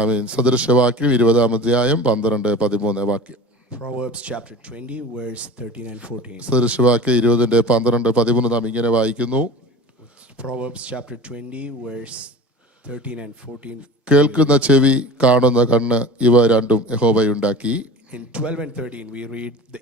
ആമേൻ. സദൃശവാക്യം 20-ാം അധ്യായം 12-13 വാക്യം. Proverbs chapter 20 verse 13 and 14. സദൃശവാക്യം 20-12-13 നാം ഇങ്ങനെ വായിക്കുന്നു. Proverbs chapter 20 verse 13 and 14. കേൾക്കുന്ന ചെവി, കാണുന്ന കണ്ണ്, ഇവ രണ്ടും യഹോവയുണ്ടാക്കി. In 12 and 13 we read, the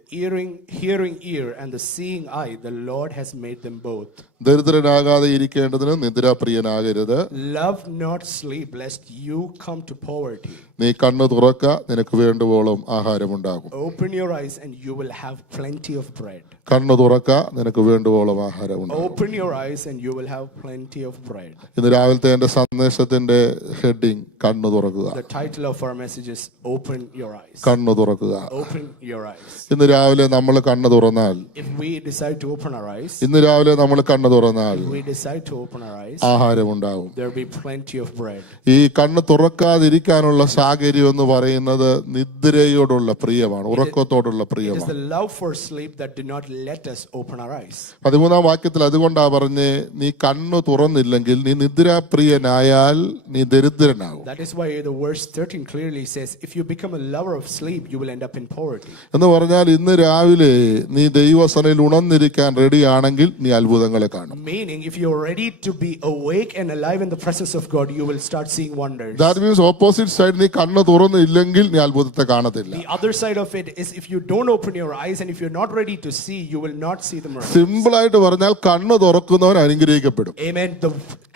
hearing ear and the seeing eye, the Lord has made them both. ദരിദ്രനാകാതെ ഇരിക്കേണ്ടതിന് നിദ്രാപ്രിയനാകരുത്. Love not sleep lest you come to poverty. നീ കണ്ണ് തുറക്ക, നിനക്ക് വേണ്ടുവോളം ആഹാരമുണ്ടാകും. Open your eyes and you will have plenty of bread. കണ്ണ് തുറക്ക, നിനക്ക് വേണ്ടുവോളം ആഹാരമുണ്ടാകും. Open your eyes and you will have plenty of bread. ഇന്ന് രാവിലത്തെ എന്റെ സന്ദേശത്തിന്റെ ഹെഡിങ് കണ്ണ് തുറക്കുക. The title of our message is Open Your Eyes. കണ്ണ് തുറക്കുക. Open your eyes. ഇന്ന് രാവിലെ നമ്മൾ കണ്ണ് തുറന്നാൽ, If we decide to open our eyes, ഇന്ന് രാവിലെ നമ്മൾ കണ്ണ് തുറന്നാൽ if we decide to open our eyes, ആഹാരമുണ്ടാകും. there will be plenty of bread. ഈ കണ്ണ് തുറക്കാതിരിക്കാനുള്ള സാഹചര്യം എന്ന് പറയുന്നത് നിദ്രയോടുള്ള പ്രിയമാണ്, ഉറക്കത്തോടുള്ള It is പ്രിയമാണ്. the love for sleep that did not let us open our eyes. 13-ാം വാക്യത്തിൽ അതുകൊണ്ടാ പറഞ്ഞ്, നീ കണ്ണ് തുറന്നില്ലെങ്കിൽ നീ നിദ്രാപ്രിയനായാൽ നീ ദരിദ്രനാകും. That is why the verse 13 clearly says, if you become a lover of sleep, you will end up in poverty. എന്ന് പറഞ്ഞാൽ ഇന്ന് രാവിലെ നീ ദൈവസനയിൽ ഉണർന്നിരിക്കാൻ റെഡിയാണെങ്കിൽ നീ അത്ഭുതങ്ങളെ കാണും. Meaning, if you're ready to be awake and alive in the presence of God, you will start seeing wonders. That means opposite side, നീ കണ്ണ് തുറന്നില്ലെങ്കിൽ നീ അത്ഭുതത്തെ കാണത്തില്ല. The other side of it is, if you don't open your eyes and if you're not ready to see, you will not see the miracle. Simple ആയിട്ട് പറഞ്ഞാൽ കണ്ണ് തുറക്കുന്നവൻ അനുഗ്രഹിക്കപ്പെടും. Amen.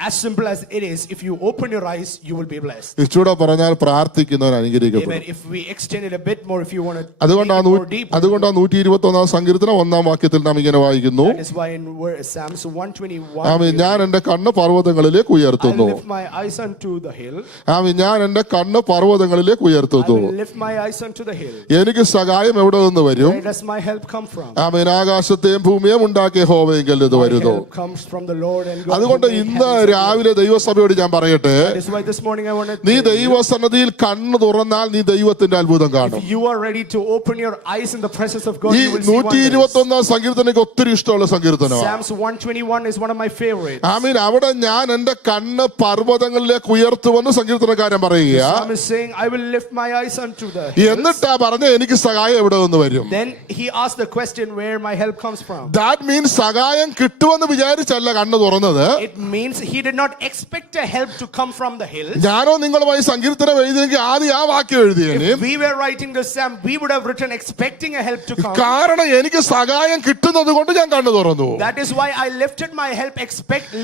As simple as it is, if you open your eyes, you will be blessed. ഇച്ചൂടെ പറഞ്ഞാൽ പ്രാർത്ഥിക്കുന്നവൻ അനുഗ്രഹിക്കപ്പെടും. Amen. If we extend it a bit more, if you want to അതുകൊണ്ടാ dig more deep, 121-ാം സങ്കീർത്തനം 1-ാം വാക്യത്തിൽ നാം ഇങ്ങനെ വായിക്കുന്നു. that is why in Psalms 121, ആമേൻ. ഞാൻ എന്റെ കണ്ണ് പർവ്വതങ്ങളിലേക്ക് I ഉയർത്തുന്നു. lift my eyes unto the hill. ആമേൻ. ഞാൻ എന്റെ കണ്ണ് പർവ്വതങ്ങളിലേക്ക് I ഉയർത്തുന്നു. will lift my eyes unto the hill. എനിക്ക് സഹായം എവിടെ നിന്ന് വരും? Where does my help come from? ആമേൻ. ആകാശത്തെയും ഭൂമിയെയും ഉണ്ടാക്കിയ യഹോവയെങ്കിൽ ഇത് My വരുന്നു. help comes from the Lord and God. അതുകൊണ്ട് who made ഇന്ന് heavens and earth. രാവിലെ ദൈവസഭയോട് ഞാൻ പറയട്ടെ, That is why this morning I want to നീ tell you, ദൈവസന്നിധിയിൽ കണ്ണ് തുറന്നാൽ നീ ദൈവത്തിന്റെ അത്ഭുതം കാണും. if you are ready to open your eyes in the presence of God, ഈ you will see wonders. 121-ാം സങ്കീർത്തനം എനിക്ക് ഒത്തിരി ഇഷ്ടമുള്ള സങ്കീർത്തനമാണ്. Psalms 121 is one of my favorites. ആമീൻ. അവിടെ ഞാൻ എന്റെ കണ്ണ് പർവ്വതങ്ങളിലേക്ക് ഉയർത്തുമെന്ന് സങ്കീർത്തനക്കാരൻ പറയുക. The psalm is saying, I will lift my eyes unto the hills. എന്നിട്ടാ പറഞ്ഞ എനിക്ക് സഹായം എവിടെ നിന്ന് വരും? Then he asked the question where my help comes from. That means സഹായം കിട്ടുമെന്ന് വിചാരിച്ചല്ല കണ്ണ് തുറന്നത്. It means he did not expect a help to come from the hills. ഞാനോ നിങ്ങളുമായി സങ്കീർത്തനം എഴുതിയെങ്കിൽ ആദ്യം ആ വാക്യം എഴുതിയേനെ. If we were writing the psalm, we would have written expecting a help to come. കാരണം എനിക്ക് സഹായം കിട്ടുന്നത് കൊണ്ട് ഞാൻ കണ്ണ് തുറന്നു. That is why I lifted my help,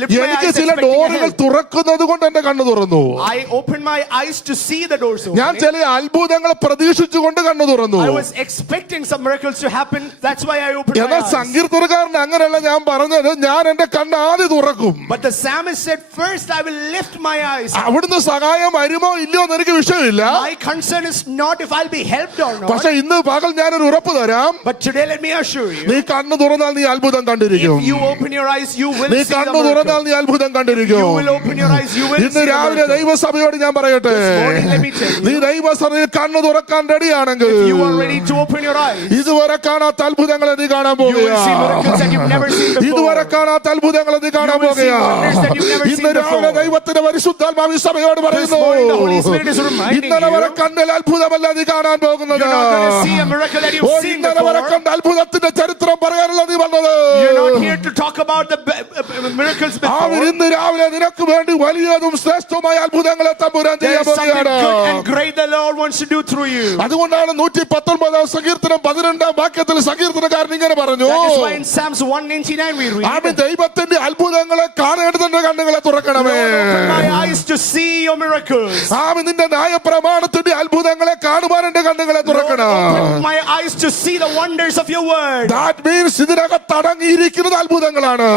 lift my എനിക്ക് eyes ചില expecting a ഡോറുകൾ help. തുറക്കുന്നത് കൊണ്ട് എന്റെ കണ്ണ് തുറന്നു. I opened my eyes to see the doors ഞാൻ opening. ചില അത്ഭുതങ്ങൾ പ്രതീക്ഷിച്ചുകൊണ്ട് കണ്ണ് തുറന്നു. I was expecting some miracles to happen. That's why I opened my എന്നാൽ eyes. സങ്കീർത്തനക്കാരൻ അങ്ങനെയല്ല ഞാൻ പറഞ്ഞത്, ഞാൻ എന്റെ കണ്ണ് ആദ്യം തുറക്കും. But the psalmist said, first I will lift my eyes. അവിടുന്ന് സഹായം വരുമോ ഇല്ലയോ എന്ന് എനിക്ക് വിഷയമില്ല. My concern is not if I'll be helped or not. പക്ഷെ ഇന്ന് പകൽ ഞാനൊരു ഉറപ്പ് തരാം, But today let me assure you, നീ കണ്ണ് തുറന്നാൽ നീ അത്ഭുതം കണ്ടിരിക്കും. if you open your eyes, you will നീ see the കണ്ണ് തുറന്നാൽ miracle. നീ അത്ഭുതം കണ്ടിരിക്കും. You will open your eyes, you will see ഇന്ന് the രാവിലെ miracle. ദൈവസഭയോട് ഞാൻ പറയട്ടെ, This morning, let me tell you, നീ ദൈവസഭയിൽ കണ്ണ് തുറക്കാൻ റെഡിയാണെങ്കിൽ if you are ready to open your eyes, ഇതുവരെ കാണാത്ത അത്ഭുതങ്ങളെ നീ കാണാൻ you will see പോകുക. miracles that you've never seen ഇതുവരെ before. കാണാത്ത അത്ഭുതങ്ങളെ നീ കാണാൻ You will see പോകുക. wonders that you've never ഇന്ന് seen രാവിലെ before. ദൈവത്തിന്റെ പരിശുദ്ധാത്മാവ് ഈ സഭയോട് This പറയുന്നു, morning the Holy Spirit is reminding ഇന്നലെ വരെ you, കണ്ണിൽ അത്ഭുതമല്ല നീ കാണാൻ പോകുന്നത്. you're not going to see a miracle that you've seen ഇന്നലെ വരെ before. കണ്ട അത്ഭുതത്തിന്റെ ചരിത്രം പറയാനല്ല നീ വന്നത്. You're not here to talk about the miracles our before. ഇന്ന് രാവിലെ നിനക്ക് വേണ്ടി വലിയതും ശ്രേഷ്ഠമായ അത്ഭുതങ്ങളെ തമ്പുരാൻ There ചെയ്യാൻ is something പോകുകയാണ്. good and great the Lord wants to do through you. അതുകൊണ്ടാണ് 119-ാം സങ്കീർത്തനം 12-ാം വാക്യത്തിൽ സങ്കീർത്തനക്കാരൻ ഇങ്ങനെ പറഞ്ഞു, That is why in Psalms 199 we read, ആമേൻ, ദൈവത്തിന്റെ അത്ഭുതങ്ങളെ കാണേണ്ടതിന്റെ കണ്ണുകളെ തുറക്കണമേ. Lord, open my eyes to see your miracles. ആമേൻ, നിന്റെ ന്യായപ്രമാണത്തിന്റെ അത്ഭുതങ്ങളെ കാണുവാൻ എന്റെ കണ്ണുകളെ Lord, തുറക്കണം. open my eyes to see the wonders of your word. That means ഇതിനകത്ത് അടങ്ങിയിരിക്കുന്നത് അത്ഭുതങ്ങളാണ്.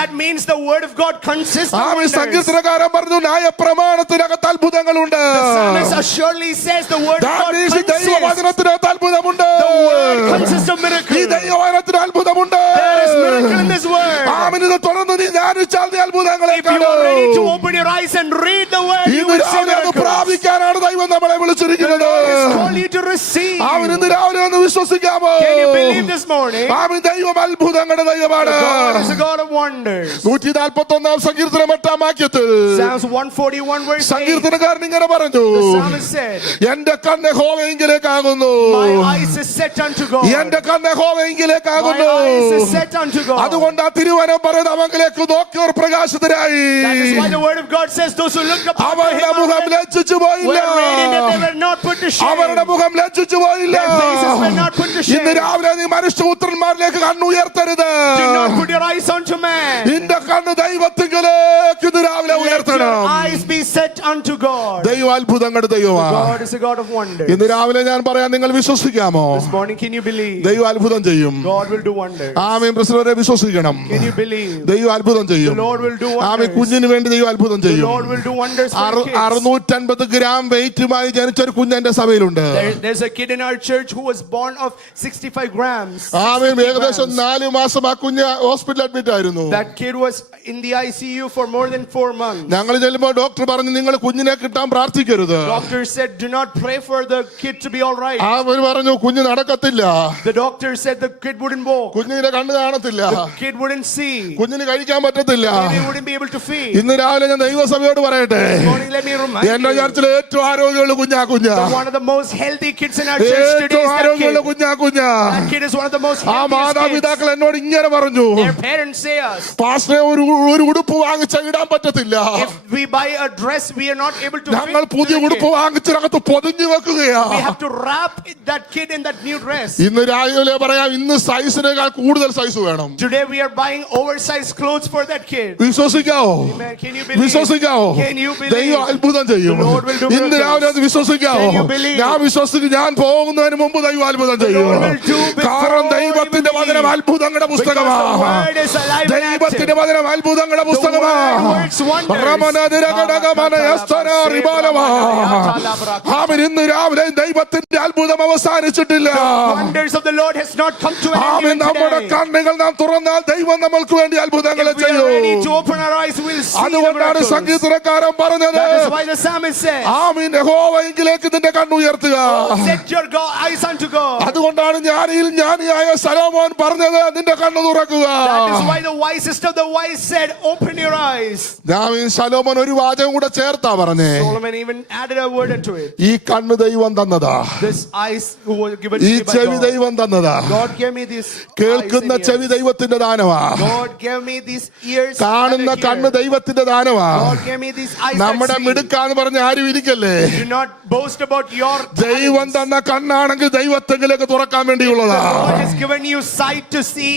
That means the word of God consists of amen, wonders. സങ്കീർത്തനക്കാരൻ പറഞ്ഞു, ന്യായപ്രമാണത്തിനകത്ത് അത്ഭുതങ്ങളുണ്ട്. The psalmist assuredly says the word of That God means consists. ദൈവവചനത്തിനകത്ത് അത്ഭുതമുണ്ട്. The word consists of ഈ miracles. ദൈവവചനത്തിന് അത്ഭുതമുണ്ട്. There is miracle in this word. ആമേൻ, ഇത് തുറന്ന് നീ ധ്യാനിച്ചാൽ നീ അത്ഭുതങ്ങളെ If you are ready to കാണും. open your eyes and read the word, you ഇന്ന് will see രാവിലെ അത് miracles. പ്രാപിക്കാനാണ് ദൈവം നമ്മളെ വിളിച്ചിരിക്കുന്നത്. God has called you to to receive. ആമേൻ. ഇന്ന് രാവിലെ ഒന്ന് വിശ്വസിക്കാമോ? Can you believe this morning? ആമേൻ. ദൈവം അത്ഭുതങ്ങളുടെ ദൈവമാണ്. God is a God of wonders. 141 സങ്കീർത്തനം 8 വാക്യത്തിൽ Psalms 141 verse 8. സങ്കീർത്തനക്കാരൻ ഇങ്ങനെ പറഞ്ഞു, The psalmist said, എന്റെ കണ്ണ് യഹോവയിങ്കിലേക്കാകുന്നു. my eyes is set unto God. എന്റെ കണ്ണ് My യഹോവയിങ്കിലേക്കാകുന്നു. eyes is set unto God. അതുകൊണ്ട് ആ തിരുവനം പറയുന്ന അവങ്കിലേക്ക് നോക്കിയവർ പ്രകാശിതരായി. That is why the word of God says, those who looked upon അവരുടെ him മുഖം ലജ്ജിച്ചു പോയില്ല. were radiant, and they were not put to shame. അവരുടെ മുഖം ലജ്ജിച്ചു പോയില്ല. Their faces were not put to shame. ഇന്ന് രാവിലെ നീ മനുഷ്യപുത്രന്മാരിലേക്ക് കണ്ണുയർത്തരുത്. Do not put your eyes unto man. നിന്റെ കണ്ണ് ദൈവത്തിങ്കിലേക്ക് ഇന്ന് രാവിലെ Let your ഉയർത്തണം. eyes be set unto God. ദൈവം അത്ഭുതങ്ങളുടെ ദൈവമാണ്. God is a God of wonders. ഇന്ന് രാവിലെ ഞാൻ പറയാം, നിങ്ങൾ വിശ്വസിക്കാമോ? This morning, can you believe? ദൈവം അത്ഭുതം ചെയ്യും. God will do wonders. ആമേൻ. പ്രശ്നവരെ വിശ്വസിക്കണം. Can you believe? ദൈവം അത്ഭുതം ചെയ്യും. The Lord will do amen. wonders. കുഞ്ഞിന് വേണ്ടി ദൈവം അത്ഭുതം The ചെയ്യും. Lord will do wonders for the kids. 650 gram വെയിറ്റുമായി ജനിച്ച ഒരു കുഞ്ഞ് എന്റെ സഭയിലുണ്ട്. There's a kid in our church who was born of 65 grams. ആമേൻ. 60 ഏകദേശം grams. 4 മാസം ആ കുഞ്ഞ് ഹോസ്പിറ്റലിൽ അഡ്മിറ്റ് ആയിരുന്നു. That kid was in the ICU for more than 4 months. ഞങ്ങൾ ചെല്ലുമ്പോൾ ഡോക്ടർ പറഞ്ഞു, നിങ്ങൾ കുഞ്ഞിനെ കിട്ടാൻ പ്രാർത്ഥിക്കരുത്. Doctor said, do not pray for the kid to be all right. അവര് പറഞ്ഞു, കുഞ്ഞ് നടക്കത്തില്ല, The doctor said the kid wouldn't walk. കുഞ്ഞിനെ കണ്ണ് കാണത്തില്ല, The kid wouldn't see. കുഞ്ഞിന് കഴിക്കാൻ പറ്റത്തില്ല. Maybe he wouldn't be able to feed. ഇന്ന് രാവിലെ ഞാൻ ദൈവസഭയോട് പറയട്ടെ, This morning, let me remind എന്റെ you, ചർച്ചിലെ ഏറ്റവും ആരോഗ്യമുള്ള കുഞ്ഞാ one of the most healthy kids in our church today ഏറ്റവും is that ആരോഗ്യമുള്ള kid. കുഞ്ഞാ That kid is one of the most ആ healthiest മാതാപിതാക്കൾ kids. എന്നോട് ഇങ്ങനെ പറഞ്ഞു, Their parents say us, പാസ്റ്ററെ ഒരു ഉടുപ്പ് വാങ്ങിച്ച ഇടാൻ പറ്റത്തില്ല, if we buy a dress, we are not able to ഞങ്ങൾ fit പുതിയ to the ഉടുപ്പ് kid. വാങ്ങിച്ചിനകത്ത് പൊതിഞ്ഞു വെക്കുകയാ. We have to wrap that kid in that new dress. ഇന്ന് രാവിലെ പറയാം, ഇന്ന് സൈസിനേക്കാൾ കൂടുതൽ സൈസ് വേണം. Today we are buying oversized clothes for that kid. വിശ്വസിക്കാവോ? Amen. Can you believe? വിശ്വസിക്കാവോ? Can you believe? ദൈവം അത്ഭുതം ചെയ്യും. The Lord will do ഇന്ന് miracles. രാവിലെ അത് വിശ്വസിക്കാവോ? Can you believe? ഞാൻ വിശ്വസിക്കും, ഞാൻ പോകുന്നതിന് മുമ്പ് ദൈവം അത്ഭുതം ചെയ്യും. Lord will do before കാരണം you ദൈവത്തിന്റെ വചനം believe. അത്ഭുതങ്ങളുടെ Because the പുസ്തകമാണ്. word is alive and ദൈവത്തിന്റെ active. വചനം അത്ഭുതങ്ങളുടെ The പുസ്തകമാണ്. word works wonders. ആമേൻ. ഇന്ന് രാവിലെ ദൈവത്തിന്റെ അത്ഭുതം അവസാനിച്ചിട്ടില്ല. The wonders of the Lord has not come to an amen. end നമ്മുടെ today. കണ്ണുകൾ നാം തുറന്നാൽ ദൈവം നമ്മൾക്ക് വേണ്ടി അത്ഭുതങ്ങൾ If we are ready to ചെയ്യും. open our eyes, we'll see the അതുകൊണ്ടാണ് miracles. സംഗീതക്കാരൻ പറഞ്ഞത്, That is why the psalmist says, ആമീൻ, യഹോവയിങ്കിലേക്ക് നിന്റെ കണ്ണുയർത്തുക. set your eyes unto God. അതുകൊണ്ടാണ് ജ്ഞാനിയായ സലോമോൻ പറഞ്ഞത്, നിന്റെ കണ്ണു തുറക്കുക. That is why the wisest of the wise said, open your eyes. ആമീൻ. സലോമോൻ ഒരു വാചകം കൂടെ ചേർത്താ പറഞ്ഞേ, Solomon even added a word into it. ഈ കണ്ണ് ദൈവം തന്നതാ, This eyes were given to ഈ me by ചെവി God. ദൈവം തന്നതാ, God gave me this കേൾക്കുന്ന eyes and ചെവി ears. ദൈവത്തിന്റെ ദാനമാ, God gave me these ears കാണുന്ന and a കണ്ണ് ear. ദൈവത്തിന്റെ ദാനമാ. God gave me these eyes നമ്മുടെ that see. മിടുക്കാന്ന് പറഞ്ഞ ആരും ഇരിക്കല്ലേ. Do not boast about your ദൈവം talents. തന്ന കണ്ണാണെങ്കിൽ ദൈവത്തെങ്കിലേക്ക് തുറക്കാൻ വേണ്ടിയുള്ളതാ. God has given you sight to see.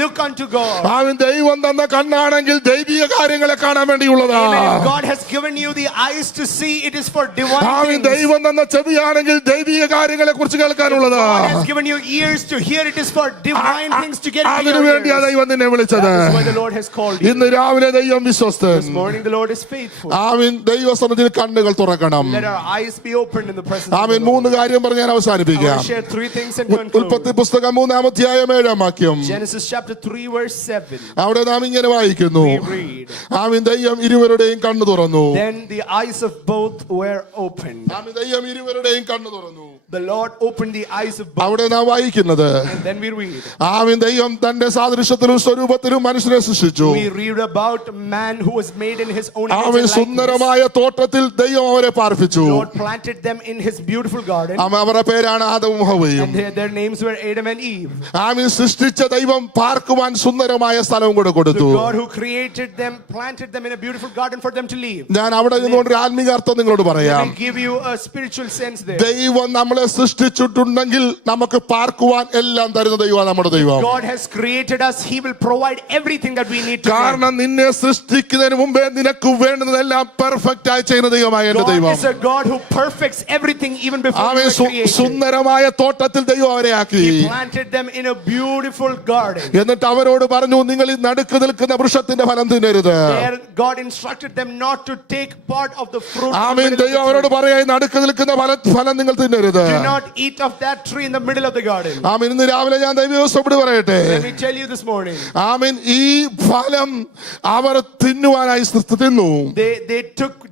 Look unto God. ആമീൻ. ദൈവം തന്ന കണ്ണാണെങ്കിൽ ദൈവിക കാര്യങ്ങളെ കാണാൻ വേണ്ടിയുള്ളതാ. Amen. If God has given you the eyes to see, it is for divine Amin. things. ദൈവം തന്ന ചെവിയാണെങ്കിൽ ദൈവിക കാര്യങ്ങളെ കുറിച്ച് കേൾക്കാനുള്ളതാ. God has given you ears to hear, it is for divine things to get into അതിനു your വേണ്ടിയാ ears. ദൈവം നിന്നെ വിളിച്ചത്. That is why the Lord has called you. ഇന്ന് രാവിലെ ദൈവം വിശ്വസ്തൻ. This morning the Lord is faithful. ആമീൻ. ദൈവസന്നിധിയിൽ കണ്ണുകൾ തുറക്കണം. Let our eyes be opened in the presence of Amin. the Lord. 3 കാര്യം പറഞ്ഞ് ഞാൻ I അവസാനിപ്പിക്കാം. will share 3 things and ഉൽപ്പത്തി conclude. പുസ്തകം 3-ാം അധ്യായം 7-ാം വാക്യം. Genesis chapter 3 verse 7. അവിടെ നാം ഇങ്ങനെ വായിക്കുന്നു, We read, ആമീൻ, ദൈവം ഇരുവരുടെയും കണ്ണു തുറന്നു. then the eyes of both were opened. ആമീൻ. ദൈവം ഇരുവരുടെയും കണ്ണു തുറന്നു. The Lord opened the eyes of both. അവിടെ നാം വായിക്കുന്നത്, And then we read. ആമീൻ, ദൈവം തന്റെ സാദൃശ്യത്തിലും സ്വരൂപത്തിലും മനുഷ്യനെ സൃഷ്ടിച്ചു. We read about man who was made in his own image Amin. and likeness. സുന്ദരമായ തോട്ടത്തിൽ ദൈവം അവരെ പാർപ്പിച്ചു. Lord planted them in his beautiful garden. ആമീൻ. അവരുടെ പേരാണ് ആദവും ഹവ്വയും. And their names were Adam and Eve. ആമീൻ. സൃഷ്ടിച്ച ദൈവം പാർക്കുവാൻ സുന്ദരമായ സ്ഥലവും കൂടെ The കൊടുത്തു. God who created them planted them in a beautiful garden for them to live. ഞാൻ അവിടെ നിന്നുകൊണ്ട് ഒരു ആത്മീക അർത്ഥം നിങ്ങളോട് I പറയാം. will give you a spiritual sense there. ദൈവം നമ്മളെ സൃഷ്ടിച്ചിട്ടുണ്ടെങ്കിൽ നമുക്ക് പാർക്കുവാൻ എല്ലാം തരുന്ന ദൈവമാണ് നമ്മുടെ ദൈവം. God has created us. He will provide everything that we need to live. കാരണം നിന്നെ സൃഷ്ടിക്കുന്നതിന് മുമ്പേ നിനക്ക് വേണ്ടുന്നതെല്ലാം പെർഫെക്റ്റ് ആയി ചെയ്യുന്ന ദൈവമായ എന്റെ God ദൈവം. is a God who perfects everything even before amen. you were created. സുന്ദരമായ തോട്ടത്തിൽ ദൈവം അവരെ ആക്കി. He planted them in a beautiful garden. എന്നിട്ട് അവരോട് പറഞ്ഞു, നിങ്ങൾ ഈ നടുക്ക് നിൽക്കുന്ന വൃക്ഷത്തിന്റെ ഫലം തിന്നരുത്. There God instructed them not to take part of the fruit. ആമേൻ. ദൈവം അവരോട് പറയാ, ഈ നടുക്ക് നിൽക്കുന്ന ഫലം നിങ്ങൾ തിന്നരുത്. Do not eat of that tree in the middle of the garden. ആമീൻ. ഇന്ന് രാവിലെ ഞാൻ ദൈവസഭയോട് പറയട്ടെ, Let me tell you this morning. ആമീൻ, ഈ ഫലം അവർ തിന്നുവാനായി തിന്നു.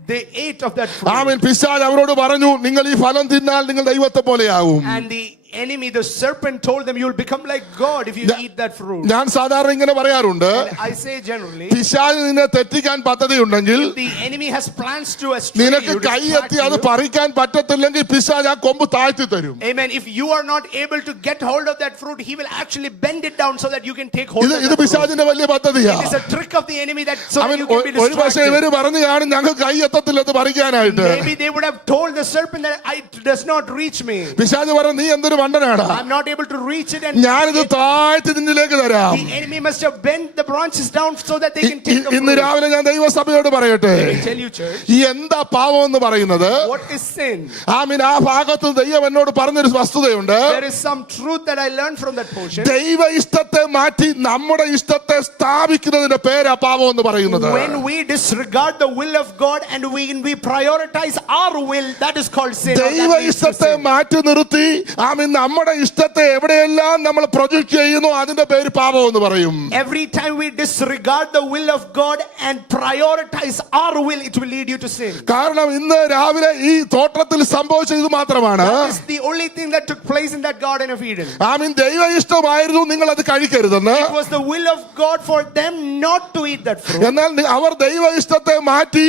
They ate of that fruit. ആമീൻ. പിശാച് അവരോട് പറഞ്ഞു, നിങ്ങൾ ഈ ഫലം തിന്നാൽ നിങ്ങൾ ദൈവത്തെ പോലെയാകും. And the enemy, the serpent, told them, you will become like God if you eat that fruit. ഞാൻ സാധാരണ ഇങ്ങനെ പറയാറുണ്ട്, And I say generally, പിശാച് നിന്നെ തെറ്റിക്കാൻ പദ്ധതിയുണ്ടെങ്കിൽ, the enemy has plans to astray നിനക്ക് you, distract കൈയെത്തി അത് you. പറിക്കാൻ പറ്റത്തില്ലെങ്കിൽ പിശാച് ആ കൊമ്പ് താഴ്ത്തി തരും. Amen. If you are not able to get hold of that fruit, he will actually bend it down so that you can take hold of ഇത് that fruit. പിശാചിന്റെ വലിയ പദ്ധതിയാ. It is a trick of the enemy that so that അവൻ you can be ഒരു പക്ഷേ ഇവര് distracted. പറഞ്ഞു കാണും, ഞങ്ങൾക്ക് കൈയെത്തത്തില്ല അത് പറിക്കാനായിട്ട്. Maybe they would have told the serpent that it does not reach me. പിശാച് പറഞ്ഞു, നീ എന്തൊരു മണ്ടനാടാ, I'm not able to reach it, and ഞാനിത് താഴ്ത്തി നിന്നിലേക്ക് തരാം. the enemy must have bent the branches down so that they can take the ഇന്ന് fruit. രാവിലെ ഞാൻ ദൈവസഭയോട് പറയട്ടെ, Let me tell you, church, ഈ എന്താ പാപം എന്ന് പറയുന്നത്? what is sin? ആമീൻ. ആ ഭാഗത്ത് ദൈവം എന്നോട് പറഞ്ഞൊരു വസ്തുതയുണ്ട്. There is some truth that I learned from that portion. ദൈവ ഇഷ്ടത്തെ മാറ്റി നമ്മുടെ ഇഷ്ടത്തെ സ്ഥാപിക്കുന്നതിന്റെ പേരാ പാപം എന്ന് പറയുന്നത്. When we disregard the will of God and we prioritize our will, that is called sin. or ദൈവ that leads to ഇഷ്ടത്തെ sin. മാറ്റി നിർത്തി ആമീൻ നമ്മുടെ ഇഷ്ടത്തെ എവിടെയെല്ലാം നമ്മൾ പ്രൊജക്ട് ചെയ്യുന്നു അതിന്റെ പേര് പാപം എന്ന് പറയും. Every time we disregard the will of God and prioritize our will, it will lead you to sin. കാരണം ഇന്ന് രാവിലെ ഈ തോട്ടത്തിൽ സംഭവിച്ചത് ഇത് മാത്രമാണ്. That is the only thing that took place in that Garden of Eden. ആമീൻ. ദൈവ ഇഷ്ടമായിരുന്നു നിങ്ങൾ അത് കഴിക്കരുതെന്ന്. It was the will of God for them not to eat that fruit. എന്നാൽ അവർ ദൈവ ഇഷ്ടത്തെ മാറ്റി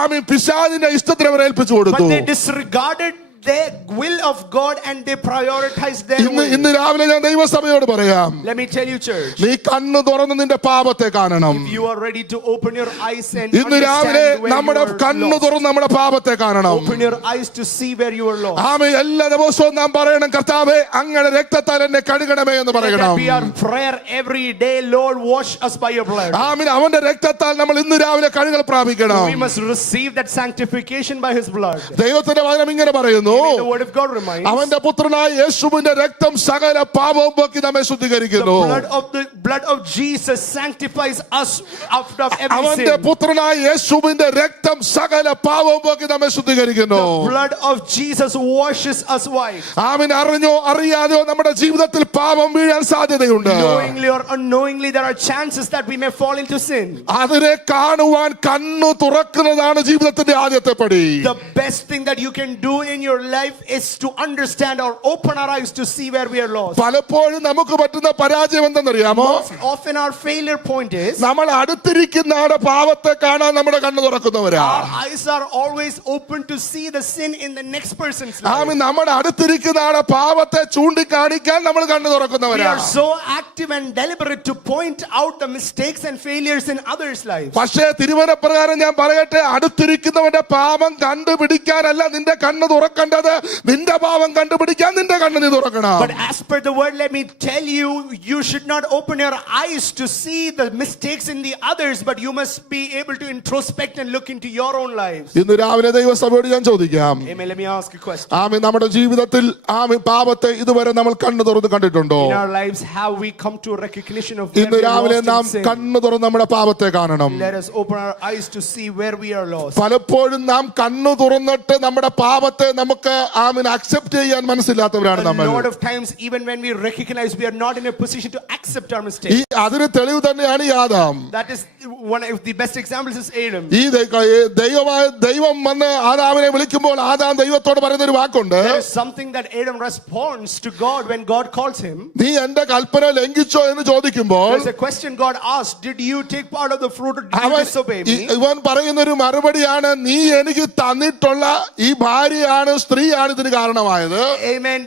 ആമീൻ പിശാചിന്റെ ഇഷ്ടത്തിന് അവർ ഏൽപ്പിച്ചു But കൊടുത്തു. they disregarded the will of God and they prioritized their will. ഇന്ന് രാവിലെ ഞാൻ ദൈവസഭയോട് പറയാം, Let me tell you, church, നീ കണ്ണ് തുറന്ന് നിന്റെ പാപത്തെ കാണണം. if you are ready to open your eyes and ഇന്ന് രാവിലെ understand where നമ്മുടെ you കണ്ണ് are lost, തുറന്ന് നമ്മുടെ പാപത്തെ കാണണം. open your eyes to see where you are lost. ആമേ. എല്ലാ ദിവസവും നാം പറയണം, കർത്താവേ അങ്ങയുടെ രക്തത്താൽ എന്നെ കഴുകണമേ എന്ന് Let പറയണം. that be our prayer every day. Lord, wash us by your blood. ആമീൻ. അവന്റെ രക്തത്താൽ നമ്മൾ ഇന്ന് രാവിലെ കഴുകൽ പ്രാപിക്കണം. We must receive that sanctification by his blood. ദൈവത്തിന്റെ വചനം ഇങ്ങനെ പറയുന്നു, The word of God reminds, അവന്റെ പുത്രനായ യേശുവിന്റെ രക്തം സകല പാപവും പോക്കി നമ്മെ ശുദ്ധീകരിക്കുന്നു. the blood of Jesus sanctifies us out of every അവന്റെ sin. പുത്രനായ യേശുവിന്റെ രക്തം സകല പാപവും പോക്കി നമ്മെ ശുദ്ധീകരിക്കുന്നു. The blood of Jesus washes us white. ആമീൻ. അറിഞ്ഞോ അറിയാതെയോ നമ്മുടെ ജീവിതത്തിൽ പാപം വീഴാൻ സാധ്യതയുണ്ട്. Knowingly or unknowingly, there are chances that we may fall into sin. അതിനെ കാണുവാൻ കണ്ണു തുറക്കുന്നതാണ് ജീവിതത്തിന്റെ ആദ്യത്തെ പടി. The best thing that you can do in your life is to understand or open our eyes to see where we are lost. പലപ്പോഴും നമുക്ക് പറ്റുന്ന പരാജയം എന്തെന്നറിയാമോ? Often our failure point is നമ്മൾ അടുത്തിരിക്കുന്ന ആടെ പാപത്തെ കാണാൻ നമ്മുടെ കണ്ണ് തുറക്കുന്നവരാ. our eyes are always open to see the sin in the next person's life. ആമീൻ. നമ്മുടെ അടുത്തിരിക്കുന്ന ആടെ പാപത്തെ ചൂണ്ടിക്കാണിക്കാൻ നമ്മൾ കണ്ണ് We തുറക്കുന്നവരാ. are so active and deliberate to point out the mistakes and failures in others' lives. പക്ഷേ തിരുവചനപ്രകാരം ഞാൻ പറയട്ടെ, അടുത്തിരിക്കുന്നവന്റെ പാപം കണ്ടുപിടിക്കാനല്ല നിന്റെ കണ്ണ് തുറക്കേണ്ടത്, നിന്റെ പാപം കണ്ടുപിടിക്കാൻ നിന്റെ കണ്ണ് നീ തുറക്കണം. But as per the word, let me tell you, you should not open your eyes to see the mistakes in the others, but you must be able to introspect and look into your own lives. ഇന്ന് രാവിലെ ദൈവസഭയോട് ഞാൻ ചോദിക്കാം, Amen. Let me ask you a question. ആമീൻ, നമ്മുടെ ജീവിതത്തിൽ ആമീൻ പാപത്തെ ഇതുവരെ നമ്മൾ കണ്ണ് തുറന്ന് കണ്ടിട്ടുണ്ടോ? In our lives, have we come to a recognition of where ഇന്ന് we are രാവിലെ lost നാം in sin? കണ്ണ് തുറന്ന് നമ്മുടെ പാപത്തെ കാണണം. Let us open our eyes to see where we are lost. പലപ്പോഴും നാം കണ്ണു തുറന്നിട്ട് നമ്മുടെ പാപത്തെ നമുക്ക് ആമീൻ അക്സെപ്റ്റ് ചെയ്യാൻ മനസ്സില്ലാത്തവരാണ് A നമ്മൾ. lot of times, even when we recognize, we are not in a position to accept our ഈ mistakes. അതിന് തെളിവ് തന്നെയാണ് ഈ Adam. That is one of the best examples is Adam. ഈ ദൈവം വന്ന് ആദാമിനെ വിളിക്കുമ്പോൾ ആദാം ദൈവത്തോട് പറയുന്ന ഒരു വാക്കുണ്ട്, There is something that Adam responds to God when God calls him. നീ എന്റെ കൽപ്പന ലംഘിച്ചോ എന്ന് ചോദിക്കുമ്പോൾ There's a question God asked, did you take part of the fruit or did you അവൻ disobey me? ഇവൻ പറയുന്ന ഒരു മറുപടിയാണ്, നീ എനിക്ക് തന്നിട്ടുള്ള ഈ ഭാര്യയാണ് സ്ത്രീയാണ് ഇതിന് കാരണമായത്. Amen.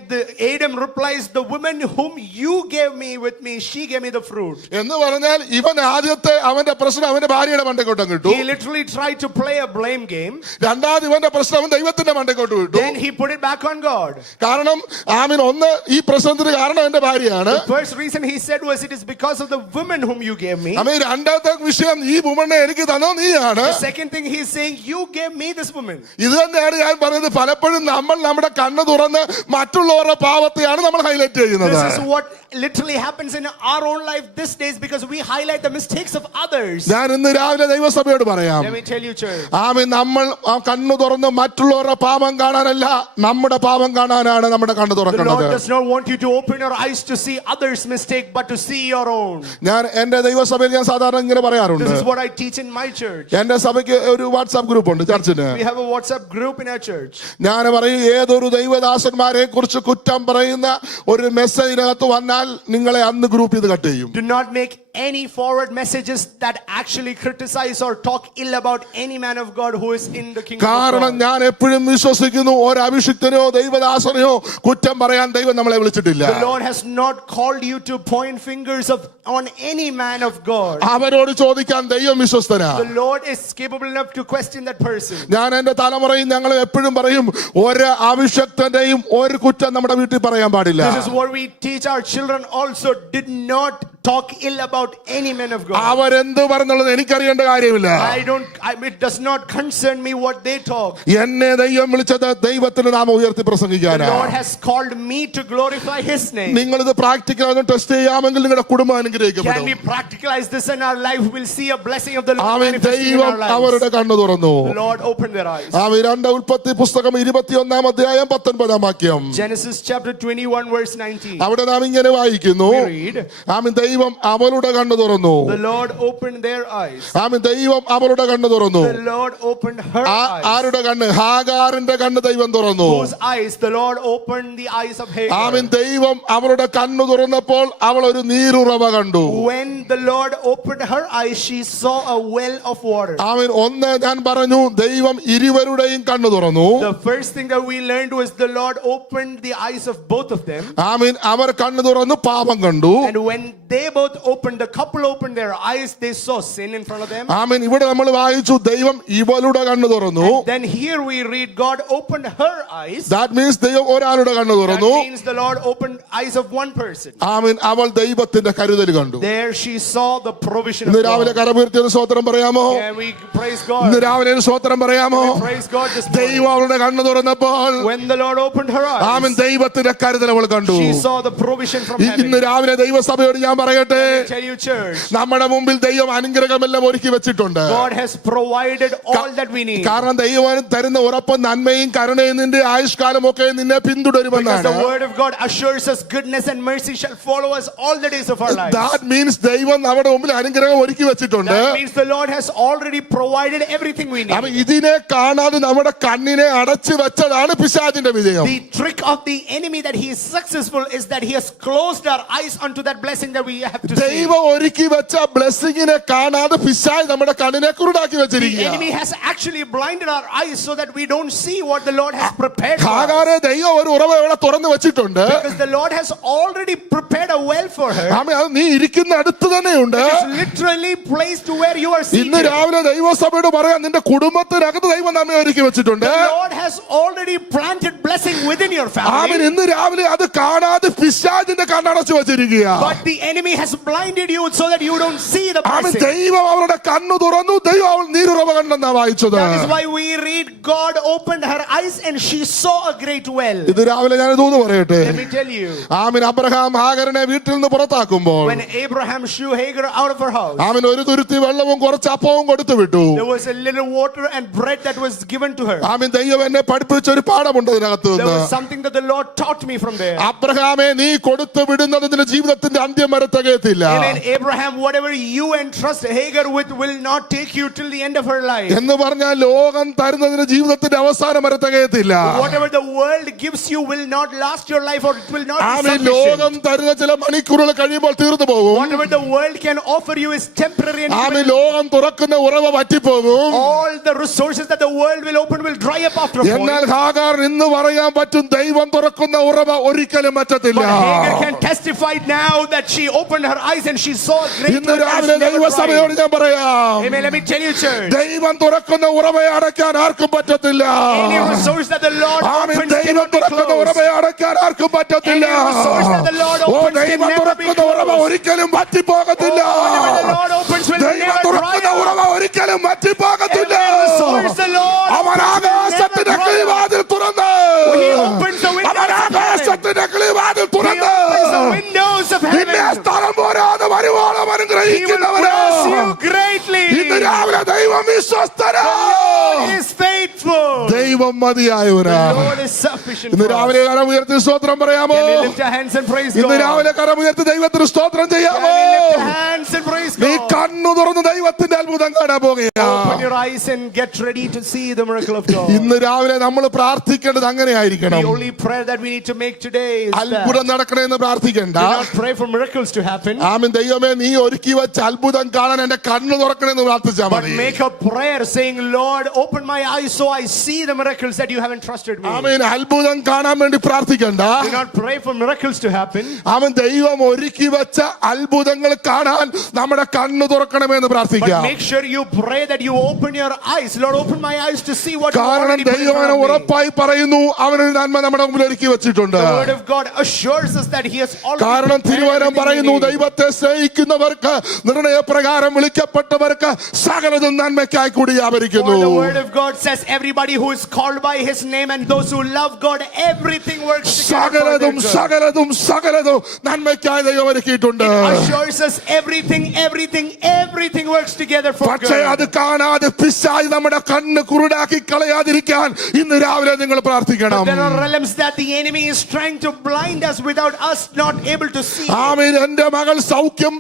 Adam replies, the woman whom you gave me with me, she gave me the fruit. എന്ന് പറഞ്ഞാൽ ഇവൻ ആദ്യത്തെ അവന്റെ പ്രശ്നം അവന്റെ ഭാര്യയുടെ മണ്ടക്കോട്ടം കിട്ടു. He literally tried to play a blame game. രണ്ടാമത് ഇവന്റെ പ്രശ്നം അവൻ ദൈവത്തിന്റെ മണ്ടക്കോട്ട് വിട്ടു. Then he put it back on God. കാരണം ആമീൻ, ഒന്ന് ഈ പ്രശ്നത്തിന് കാരണം എന്റെ ഭാര്യയാണ്. The first reason he said was, it is because of the woman whom you gave me. ആമീൻ. രണ്ടാമത്തെ വിഷയം, ഈ വുമനെ എനിക്ക് തന്നോ നീയാണ്. The second thing he's saying, you gave me this woman. ഇത് തന്നെയാണ് ഞാൻ പറയുന്നത്, പലപ്പോഴും നമ്മൾ നമ്മുടെ കണ്ണ് തുറന്ന് മറ്റുള്ളവരുടെ പാപത്തെയാണ് നമ്മൾ ഹൈലൈറ്റ് ചെയ്യുന്നത്. This is what literally happens in our own life these days, because we highlight the mistakes of others. ഞാൻ ഇന്ന് രാവിലെ ദൈവസഭയോട് പറയാം, Let me tell you, church. ആമേൻ, നമ്മൾ ആ കണ്ണു തുറന്ന് മറ്റുള്ളവരുടെ പാപം കാണാനല്ല, നമ്മുടെ പാപം കാണാനാണ് നമ്മുടെ കണ്ണു The Lord തുറക്കുന്നത്. does not want you to open your eyes to see others' mistake, but to see your own. ഞാൻ എന്റെ ദൈവസഭയിൽ ഞാൻ സാധാരണ ഇങ്ങനെ പറയാറുണ്ട്, This is what I teach in my church. എന്റെ സഭയ്ക്ക് ഒരു വാട്സാപ്പ് ഗ്രൂപ്പ് ഉണ്ട് ചർച്ചിന്. We have a WhatsApp group in our church. ഞാൻ പറയും, ഏതൊരു ദൈവദാസന്മാരെ കുറിച്ച് കുറ്റം പറയുന്ന ഒരു മെസ്സേജിനകത്ത് വന്നാൽ നിങ്ങളെ അന്ന് ഗ്രൂപ്പ് ചെയ്ത് കട്ട് ചെയ്യും. Do not make any forward messages that actually criticize or talk ill about any man of God who is in the kingdom of കാരണം God. ഞാൻ എപ്പോഴും വിശ്വസിക്കുന്നു, ഒരു അഭിഷിക്തനെയോ ദൈവദാസനെയോ കുറ്റം പറയാൻ ദൈവം നമ്മളെ വിളിച്ചിട്ടില്ല. The Lord has not called you to point fingers on any man of God. അവരോട് ചോദിക്കാൻ ദൈവം വിശ്വസ്തനാ. The Lord is capable enough to question that person. ഞാൻ എന്റെ തലമുറയും ഞങ്ങൾ എപ്പോഴും പറയും, ഒരു അഭിഷക്തന്റെയും ഒരു കുറ്റം നമ്മുടെ വീട്ടിൽ പറയാൻ പാടില്ല. This is what we teach our children also. Did not talk ill about any man of God. അവരെന്ത് പറഞ്ഞുള്ളത് എനിക്കറിയേണ്ട കാര്യമില്ല. It does not concern me what they talk. എന്നെ ദൈവം വിളിച്ചത് ദൈവത്തിന്റെ നാമം ഉയർത്തി The പ്രസംഗിക്കാനാ. Lord has called me to glorify His name. നിങ്ങളിത് practical test ചെയ്യാമെങ്കിൽ നിങ്ങളുടെ കുടുംബം Can അനുഗ്രഹിക്കപ്പെടും. we practicalize this in our life? We'll see a blessing of the Lord amen. manifesting in ദൈവം our lives. അവരുടെ കണ്ണു തുറന്നു. The Lord opened their eyes. ആമേൻ. 2 ഉൽപ്പത്തി പുസ്തകം 21 അധ്യായം 19 വാക്യം. Genesis chapter 21 verse 19. അവിടെ നാം ഇങ്ങനെ വായിക്കുന്നു, We read, ആമേൻ, ദൈവം അവളുടെ കണ്ണു തുറന്നു. the Lord opened their eyes. ആമേൻ. ദൈവം അവളുടെ കണ്ണു തുറന്നു. The Lord opened her eyes. ആരുടെ കണ്ണ്? ഹാഗാറിന്റെ കണ്ണ് ദൈവം തുറന്നു. Whose eyes? The Lord opened the eyes of Hagar. ആമേൻ. ദൈവം അവളുടെ കണ്ണു തുറന്നപ്പോൾ അവൾ ഒരു നീരുറവ കണ്ടു. When the Lord opened her eyes, she saw a well of water. ആമേൻ. ഒന്ന് ഞാൻ പറഞ്ഞു, ദൈവം ഇരുവരുടെയും കണ്ണു തുറന്നു. The first thing that we learned was the Lord opened the eyes of both of them. ആമേൻ. അവർ കണ്ണു തുറന്നു പാപം കണ്ടു. And when they both opened, the couple opened their eyes, they saw sin in front of them. ആമേൻ. ഇവിടെ നമ്മൾ വായിച്ചു, ദൈവം ഇവളുടെ കണ്ണു തുറന്നു. Then here we read God opened her eyes. That means ദൈവം ഒരാളുടെ കണ്ണു That തുറന്നു. means the Lord opened eyes of one person. ആമേൻ. അവൾ ദൈവത്തിന്റെ കരുതൽ കണ്ടു. There she saw the provision of ഇന്ന് രാവിലെ God. കരമുയർത്തിയൊരു സ്തോത്രം പറയാമോ? Can we praise ഇന്ന് God? രാവിലെ ഒരു സ്തോത്രം പറയാമോ? Praise God this ദൈവം morning. അവളുടെ കണ്ണു തുറന്നപ്പോൾ When the Lord opened her amen, eyes, ദൈവത്തിന്റെ കരുതൽ അവൾ കണ്ടു. she saw the provision from ഇന്ന് heaven. രാവിലെ ദൈവസഭയോട് ഞാൻ പറയട്ടെ, Let me tell you, church, നമ്മുടെ മുമ്പിൽ ദൈവം അനുഗ്രഹമെല്ലാം ഒരുക്കി വെച്ചിട്ടുണ്ട്. God has provided all that we need. കാരണം ദൈവം തരുന്ന ഉറപ്പ് നന്മയും കരുണയും നിന്റെ ആയുഷ്കാലമൊക്കെ നിന്നെ Because പിന്തുടരുമെന്നാണ്. the word of God assures us goodness and mercy shall follow us all the days of our lives. That means ദൈവം നമ്മുടെ മുമ്പിൽ അനുഗ്രഹം ഒരുക്കി വെച്ചിട്ടുണ്ട്. That means the Lord has already provided everything we അപ്പൊ need. ഇതിനെ കാണാതെ നമ്മുടെ കണ്ണിനെ അടച്ചു വെച്ചതാണ് പിശാചിന്റെ വിജയം. The trick of the enemy that he is successful is that he has closed our eyes unto that blessing that we have to see. ദൈവം ഒരുക്കി വെച്ച ബ്ലെസ്സിങ്ങിനെ കാണാതെ പിശാച് നമ്മുടെ കണ്ണിനെ കുരുടാക്കി The വെച്ചിരിക്കുക. enemy has actually blinded our eyes so that we don't see what the Lord has prepared for us. ഹാഗാറെ ദൈവം ഒരു ഉറവ ഇവിടെ തുറന്നു വെച്ചിട്ടുണ്ട്. Because the Lord has already prepared a well for her. ആമേൻ. അത് നീ ഇരിക്കുന്ന അടുത്ത് തന്നെയുണ്ട്. It's literally placed to where you are ഇന്ന് seated. രാവിലെ ദൈവസഭയോട് പറയാം, നിന്റെ കുടുംബത്തിനകത്ത് ദൈവം നമ്മെ ഒരുക്കി വെച്ചിട്ടുണ്ട്. The Lord has already planted blessing within your amen. family. ഇന്ന് രാവിലെ അത് കാണാതെ പിശാചിന്റെ കണ്ണടച്ചു വെച്ചിരിക്കുക. But the enemy has blinded you so that you don't see the amen. blessing. ദൈവം അവരുടെ കണ്ണു തുറന്നു, ദൈവം അവൾ നീരുറവ കണ്ടെന്നാ വായിച്ചത്. That is why we read God opened her eyes and she saw a great well. ഇത് രാവിലെ ഞാൻ ഇതൊന്ന് പറയട്ടെ. Let me tell you, ആമേൻ. അബ്രഹാം ഹാഗറിനെ വീട്ടിൽ നിന്ന് പുറത്താക്കുമ്പോൾ when Abraham shoo Hagar out of her house, ആമേൻ, ഒരു തുരുത്തി വെള്ളവും കുറച്ച് അപ്പവും കൊടുത്തു വിട്ടു. there was a little water and bread that was given to her. ആമേൻ. ദൈവം എന്നെ പഠിപ്പിച്ച ഒരു പാഠമുണ്ട് ഇതിനകത്ത് There നിന്ന്. was something that the Lord taught me from there. അബ്രഹാമേ, നീ കൊടുത്തു വിടുന്നത് നിന്റെ ജീവിതത്തിന്റെ അന്ത്യം വരെ തികയത്തില്ല. Amen. Abraham, whatever you entrust Hagar with will not take you till the end of her life. എന്ന് പറഞ്ഞാൽ ലോകം തരുന്നതിന് ജീവിതത്തിന്റെ അവസാനം വരെ തികയത്തില്ല. Whatever the world gives you will not last your life, or it will not be amen. sufficient. ലോകം തരുന്ന ചില മണിക്കൂറുകൾ കഴിയുമ്പോൾ തീർന്നു പോകും. Whatever the world can offer you is temporary and amen. will- ലോകം തുറക്കുന്ന ഉറവ പറ്റിപ്പോകും. all the resources that the world will open will dry up after a എന്നാൽ point. ഹാഗാർ ഇന്ന് പറയാൻ പറ്റും, ദൈവം തുറക്കുന്ന ഉറവ ഒരിക്കലും പറ്റത്തില്ല. But Hagar can testify now that she opened her eyes and she saw a great ഇന്ന് well that രാവിലെ has never ദൈവസഭയോട് dried. ഞാൻ പറയാം, Amen. Let me tell you, church. ദൈവം തുറക്കുന്ന ഉറവയെ അടയ്ക്കാൻ ആർക്കും പറ്റത്തില്ല. Any resource that the Lord amen. opens ദൈവം cannot be തുറക്കുന്ന closed. ഉറവയെ അടയ്ക്കാൻ ആർക്കും പറ്റത്തില്ല. Any resource that the Lord oh, opens can ദൈവം never be തുറക്കുന്ന ഉറവ closed. ഒരിക്കലും പറ്റിപ്പോകത്തില്ല. Whatever the Lord opens will ദൈവം never dry തുറക്കുന്ന up. ഉറവ ഒരിക്കലും പറ്റിപ്പോകത്തില്ല. Every resource the Lord അവൻ opens will ആകാശത്തിന്റെ never dry up. കിളിവാതിൽ തുറന്ന്, He opens the windows അവൻ of heaven. ആകാശത്തിന്റെ കിളിവാതിൽ He തുറന്ന് opens the windows of നിന്നെ heaven. സ്ഥലം പോരാതെ വരുവോളം He will അനുഗ്രഹിക്കുന്നവനാ. bless you greatly. ഇന്ന് രാവിലെ ദൈവം വിശ്വസ്തനാ. Lord is faithful. ദൈവം മതിയായവനാ. The Lord is sufficient ഇന്ന് for us. രാവിലെ കരമുയർത്തി സ്തോത്രം പറയാമോ? Can we lift our hands and praise ഇന്ന് God? രാവിലെ കരമുയർത്തി ദൈവത്തിന് സ്തോത്രം Can ചെയ്യാമോ? we lift our hands and praise നീ God? കണ്ണു തുറന്ന് ദൈവത്തിന്റെ അത്ഭുതം കാണാൻ പോകുകയാ. Open your eyes and get ready to see the miracle of God. ഇന്ന് രാവിലെ നമ്മൾ പ്രാർത്ഥിക്കേണ്ടത് അങ്ങനെ ആയിരിക്കണം. The only prayer that we need to make today is that. അത്ഭുതം നടക്കണമെന്ന് പ്രാർത്ഥിക്കണ്ട. Do not pray for miracles to happen, ആമേൻ. ദൈവമേ നീ ഒരുക്കി വെച്ച അത്ഭുതം കാണാൻ എന്റെ കണ്ണു തുറക്കണമെന്ന് പ്രാർത്ഥിച്ചാൽ but മതി. make a prayer saying, Lord, open my eyes so I see the miracles that you have entrusted me. ആമേൻ. അത്ഭുതം കാണാൻ വേണ്ടി പ്രാർത്ഥിക്കണ്ട. Do not pray for miracles to happen, അവൻ ദൈവം ഒരുക്കി വെച്ച അത്ഭുതങ്ങൾ കാണാൻ നമ്മുടെ കണ്ണു തുറക്കണമെന്ന് but പ്രാർത്ഥിക്കാം. make sure you pray that you open your eyes. Lord, open my eyes to see what you കാരണം already put in ദൈവം front of me. ഉറപ്പായി പറയുന്നു അവനൊരു നന്മ നമ്മുടെ മുമ്പിൽ ഒരുക്കി വെച്ചിട്ടുണ്ട്. The word of God assures us that he has already കാരണം prepared തിരുവചനം everything we പറയുന്നു need. ദൈവത്തെ സ്നേഹിക്കുന്നവർക്ക് നിർണയപ്രകാരം വിളിക്കപ്പെട്ടവർക്ക് സകലതും നന്മയ്ക്കായി കൂടി For വ്യാപരിക്കുന്നു. the word of God says everybody who is called by his name and those who love God, everything works together for സകലതും their good. സകലതും സകലതും നന്മയ്ക്കായി ദൈവം ഒരുക്കിയിട്ടുണ്ട്. Assures us everything works together for പക്ഷേ അത് good. കാണാതെ പിശാച് നമ്മുടെ കണ്ണ് കുരുടാക്കി കളയാതിരിക്കാൻ ഇന്ന് രാവിലെ നിങ്ങൾ പ്രാർത്ഥിക്കണം. There are realms that the enemy is trying to blind us without us not able to see. ആമേൻ. എന്റെ മകൾ സൗഖ്യം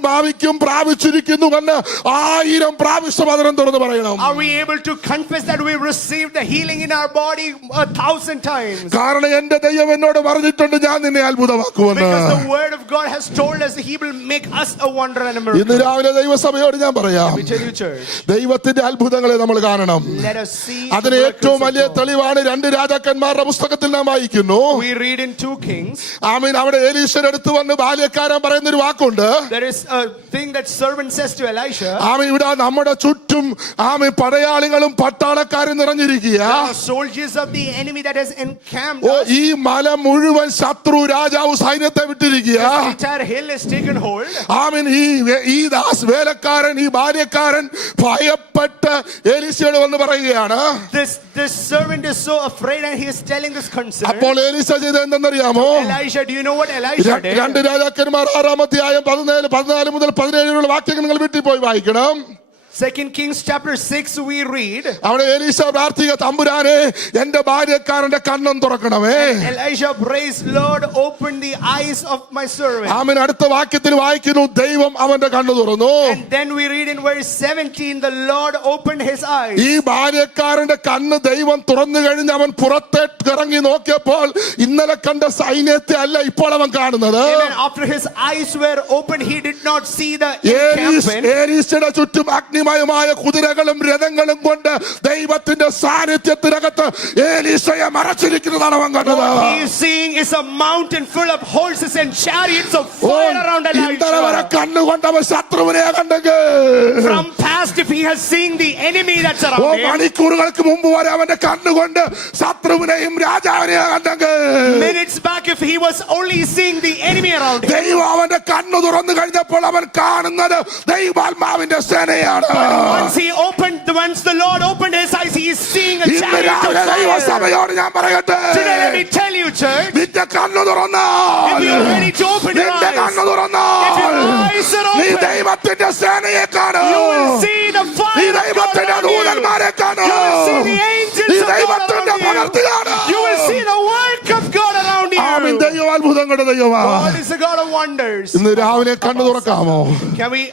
പ്രാപിച്ചിരിക്കുന്നുവെന്ന് 1000 പ്രാവശ്യം അതിനും തുറന്ന് പറയണം. Are we able to confess that we received the healing in our body 1,000 times? കാരണം എന്റെ ദൈവം എന്നോട് പറഞ്ഞിട്ടുണ്ട് ഞാൻ നിന്നെ അത്ഭുതമാക്കുമെന്ന്. Because the word of God has told us he will make us a wonder and a ഇന്ന് miracle. രാവിലെ ദൈവസഭയോട് ഞാൻ പറയാം, Let me tell you, church, ദൈവത്തിന്റെ അത്ഭുതങ്ങളെ നമ്മൾ കാണണം. let us see the അതിന് miracles ഏറ്റവും of വലിയ God. തെളിവാണ് 2 രാജാക്കന്മാരുടെ പുസ്തകത്തിൽ നാം വായിക്കുന്നു. We read in 2 Kings. ആമീൻ. അവിടെ എലീശയുടെ അടുത്ത് വന്ന് ബാല്യക്കാരൻ പറയുന്ന ഒരു വാക്കുണ്ട്. There is a thing that servant says to Elisha. ആമീൻ. ഇവിടെ നമ്മുടെ ചുറ്റും ആമീൻ പടയാളികളും പട്ടാളക്കാരും നിറഞ്ഞിരിക്കുക. There are soldiers of the enemy that has encamped oh, us. ഈ മല മുഴുവൻ ശത്രു രാജാവ് സൈന്യത്തെ വിട്ടിരിക്കുക. This entire hill has taken hold. ആമീൻ. ഈ ദാസ് വേലക്കാരൻ ഈ ബാല്യക്കാരൻ ഭയപ്പെട്ട് എലീശയോട് വന്ന് പറയുകയാണ്. This servant is so afraid and he is telling this concern. അപ്പോൾ എലീശ ചെയ്തത് എന്തെന്നറിയാമോ? Elisha, do you know what Elisha did? 2 രാജാക്കന്മാർ 6-ാം അധ്യായം 14 മുതൽ 17 വാക്യങ്ങൾ നിങ്ങൾ വീട്ടിൽ പോയി വായിക്കണം. 2 Kings chapter 6 we read. അവിടെ എലീശ പ്രാർത്ഥിക, തമ്പുരാനെ എന്റെ ഭാര്യക്കാരന്റെ കണ്ണും തുറക്കണമേ. Elisha prays, Lord, open the eyes of my servant. ആമേൻ. അടുത്ത വാക്യത്തിൽ വായിക്കുന്നു ദൈവം അവന്റെ കണ്ണു തുറന്നു. And then we read in verse 17, the Lord opened his eyes. ഈ ഭാര്യക്കാരന്റെ കണ്ണ് ദൈവം തുറന്നു കഴിഞ്ഞ് അവൻ പുറത്തേക്ക് ഇറങ്ങി നോക്കിയപ്പോൾ ഇന്നലെ കണ്ട സൈന്യത്തെ അല്ല ഇപ്പോൾ അവൻ കാണുന്നത്. Amen. After his eyes were opened, he did not see the encampment. എലീശയുടെ ചുറ്റും അഗ്നിമയമായ കുതിരകളും രഥങ്ങളും കൊണ്ട് ദൈവത്തിന്റെ സാന്നിധ്യത്തിനകത്ത് എലീശയെ മറച്ചിരിക്കുന്നതാണ് അവൻ കണ്ടത്. What he is seeing is a mountain full of horses and chariots of fire around ഇന്നലെ വരെ Elisha. കണ്ണുകൊണ്ടവൻ ശത്രുവിനെ കണ്ടെങ്കിൽ From past, if he has seen the enemy that's around him, മണിക്കൂറുകൾക്ക് മുമ്പ് വരെ അവന്റെ കണ്ണുകൊണ്ട് ശത്രുവിനെയും രാജാവിനെയും കണ്ടെങ്കിൽ minutes back, if he was only seeing the enemy around him, ദൈവം അവന്റെ കണ്ണു തുറന്നു കഴിഞ്ഞപ്പോൾ അവൻ കാണുന്നത് ദൈവാത്മാവിന്റെ സേനയാണ്. once the Lord opened his eyes, he is seeing a ഇന്ന് chariot രാവിലെ of fire. ദൈവസഭയോട് ഞാൻ പറയട്ടെ, Today, let me tell you, church, നിന്റെ കണ്ണു തുറന്നാൽ, if you're ready to open your നിന്റെ eyes, കണ്ണു if തുറന്നാൽ your eyes are നീ open, ദൈവത്തിന്റെ സേനയെ കാണും. you will see the നീ fire of God ദൈവത്തിന്റെ around you. ദൂതന്മാരെ കാണും. You will see the angels നീ of God ദൈവത്തിന്റെ around പകർത്തി you. കാണും. You will see the work of God around amen. you. ദൈവം അത്ഭുതങ്ങളുടെ ദൈവമാ. God is a God of wonders. ഇന്ന് രാവിലെ കണ്ണു തുറക്കാമോ? Can we